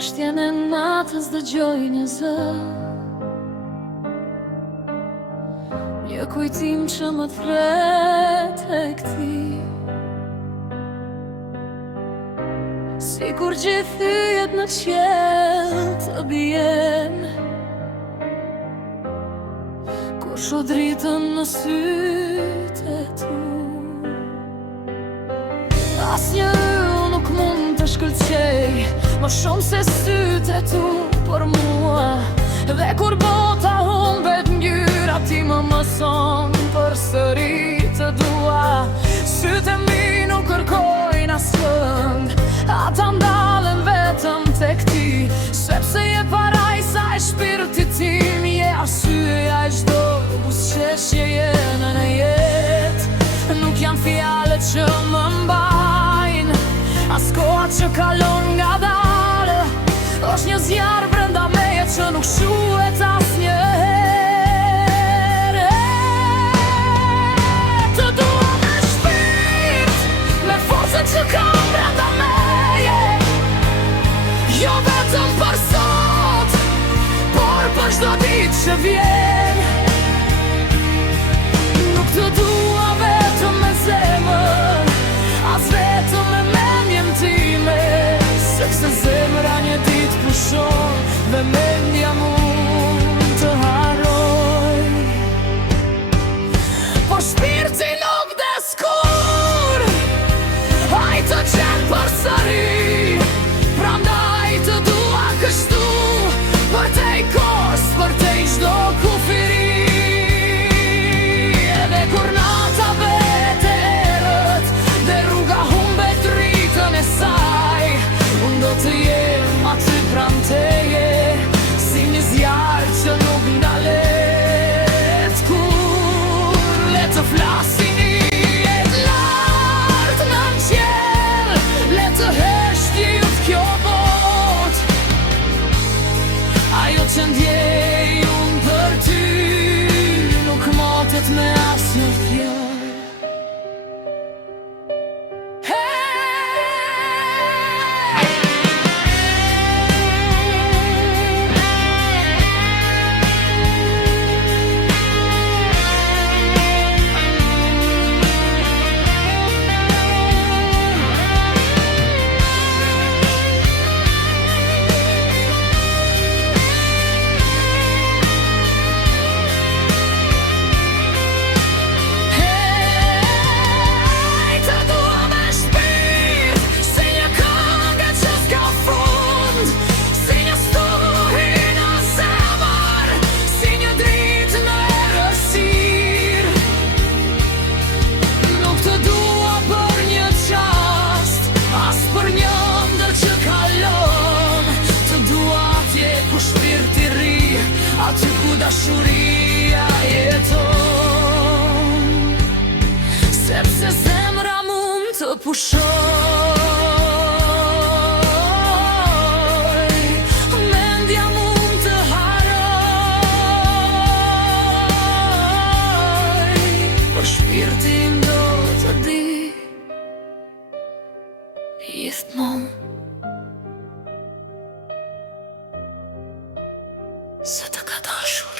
Theshtjen e natës dëgjoj një zë, një kujtim që më thret e këti, sikur gjithë yjet në qiell të bien, kur shoh dritën në sytë e tu. Asnjë yll nuk mund të shkëlqej më shumë se sytë e tu për mua. Dhe kur bota humbet ngjyra, ti më mëson përsëri të dua. Sytë e mi nuk kërkojnë asgjë, ata ndalën vetëm tek ti, sepse je parajsa e shpirtit tim, je arsyeja e çdo buzëqeshjeje në jetë. Nuk janë fjalët që më mbajnë, as koha që kalon ngadalë. Është një zjarr brenda meje që nuk shuhet asnjëherë. Të dua me shpirt, me forcën që kam brenda meje, jo vetëm për sot, por për çdo ditë që vjen. Nuk të dua vetëm me zemër, as vetëm me mendjen time, sepse zemra një ditë pushon dhe mendja mund të harroj. Por shpirti nuk vdes kur, ai të qenë përsëri. Prandaj të dua kështu, për te i kos, për te i çdo kufiri. Edhe kur nata vete erët dhe rruga humbet dritën e saj, unë do të jem aty pranë teje, si një zjarr që nuk ndalet kur. Le të flasin yjet lart në qiell, le të hesht gjithë kjo botë. Ajo që ndjej unë për ty nuk motet me asnjë fjalë. Aty ku dashuria jeton, sepse zemra mund të pushoj, mendja mund të harroj. Por shpirti im do të di gjithmonë se të ka dashur.